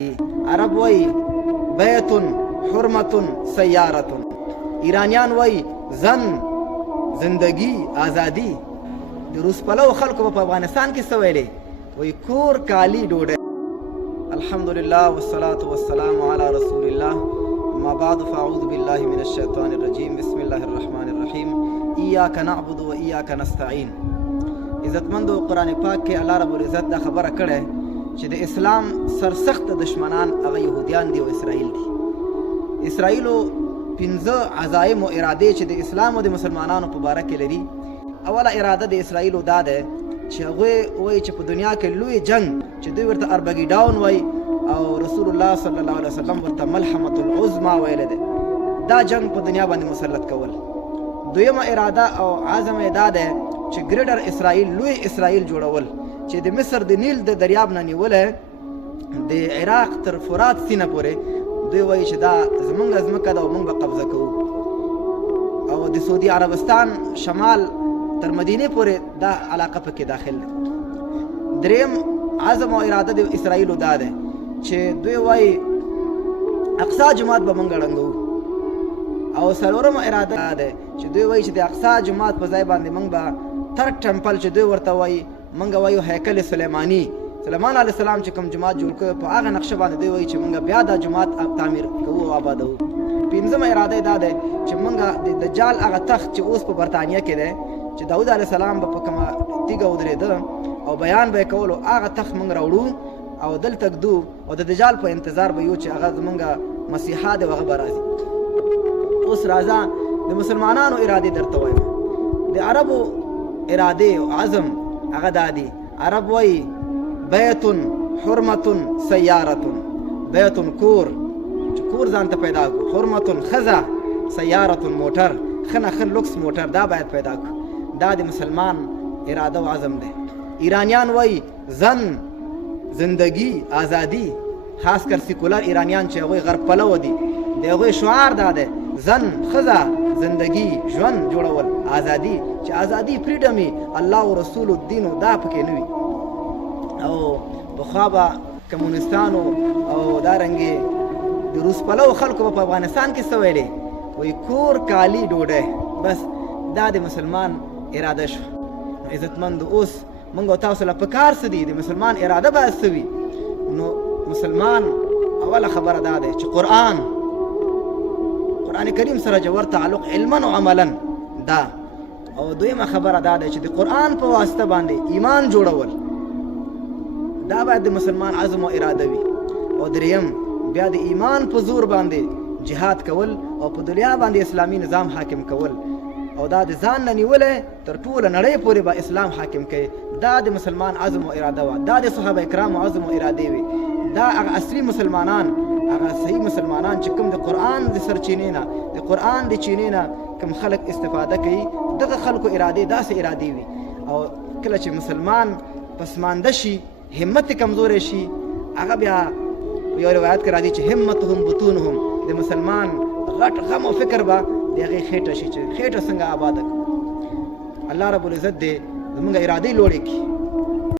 عرب وای بیتون حرمتون سیارتون، ایرانیان وای زن زندگی آزادی. د روس پلو خلکو په افغانستان کې څه ویلې وای کور کالی ډوډۍ. الحمدلله والصلاة والسلام علی رسول الله، اما بعد فاعوذ بالله من الشیطان الرجیم، بسم الله الرحمن الرحیم. ایاک نعبد و ایاک نستعین. عزتمندو قرآن پاک کې الله رب العزت دا خبره کړې چې د اسلام سرسخت دشمنان هغه یهودیان دي او اسرائیل دي. اسرائیلو 15 عزایم او ارادې چې د اسلام او د مسلمانانو په باره کې لري. اوله اراده د اسرائیلو دا ده چې هغوی وایي چې په دنیا کې لوی جنگ چې دوی ورته اربګیډاون وایي او رسول الله صلی الله علیه وسلم ورته ملحمة العظمى ویلی دی، دا جنگ په دنیا باندې مسلط کول. دویمه اراده او عزم یې دا دی چې ګریډر اسرائیل لوی اسرائیل جوړول چې د مصر د نیل د دریاب نه نیولی د عراق تر فرات سینه پورې. دوی وایي چې دا زمونږ ځمکه ده او موږ به قبضه کوو، او د سعودي عربستان شمال تر مدینې پورې دا علاقه پکې داخل ده. دریم عزم او اراده د اسرائیلو دا ده چې دوی وایي اقصا جماعت به موږ ړنګوو، او څلورمه اراده دا ده چې دوی وایي چې د اقصا جماعت په ځای باندې موږ به ترک ټمپل چې دوی ورته وایي موږ وایو هیکل سلیمانی، سلیمان علیه السلام چې کوم جماعت جوړ کړی په هغه نقشه باندې دوی وایي چې موږ بیا دا جماعت تعمیر کوو او آبادوو. پنځمه اراده دا ده چې موږ د دجال هغه تخت چې اوس په برطانیه کې دی چې داود علیه السلام به په کومه تیږه ودرېده او بیان به یې کولو، هغه تخت موږ راوړو او دلته ږدو او د دجال په انتظار به یو چې هغه زموږ مسیحا دی او هغه به راځي. اوس راځه د مسلمانانو ارادې درته وایم. د عربو ارادې او عزم هغه دا دي. عرب وایي بیتون حرمتون سیارتون. بیتون کور چې کور ځان ته پیدا کړو، حرمتون ښځه، سیارتون موټر، ښه نه ښه لوکس موټر، دا باید پیدا کړو. دا د مسلمان اراده او عزم دی. ایرانیان وایي زن زندگی آزادی، خاص کر سیکولر ایرانیان چې هغوی غرب پلوه دي، د هغوی شعار دا دی زن ښځه زندگی ژوند جوړول آزادي، چې آزادي فریډمي الله او رسول الدین دا پکې نه وي. او پخوا به کمونستانو او دارنګې د روس پلو خلکو په افغانستان کې څه ویلې وایي کور کالی ډوډۍ. بس دا د مسلمان اراده شو. عزتمند اوس موږ او تاسو له پکار څه دي؟ د مسلمان اراده باید څه وي؟ نو مسلمان اوله خبره دا دی چې قرآن کریم سره جوړ تعلق علما او عملا دا، او دویمه خبره دا ده چې د قرآن په واسطه باندې ایمان جوړول، دا باید د مسلمان عزم او اراده وي. او دریم بیا د ایمان په زور باندې جهاد کول او په دنیا باندې اسلامي نظام حاکم کول، او دا د ځان نه نیولې تر ټوله نړۍ پورې به اسلام حاکم کوي. دا د مسلمان عزم او اراده وه، دا د صحابه کرامو عزم او ارادې وي. دا هغه اصلي مسلمانان، هغه صحیح مسلمانان چې کوم د قرآن د سرچینې نه، د قرآن د چینې نه کوم خلک استفاده کوي، دغه خلکو ارادې داسې ارادې وي. او کله چې مسلمان پسمانده شي، همت کمزوری شي، هغه بیا یو روایت کې راځي چې همتهم بطونهم، د مسلمان غټ غم او فکر به د هغې خېټه شي چې خېټه څنګه آباده کړو. الله رب العزت دې زموږ ارادې لوړې کړي.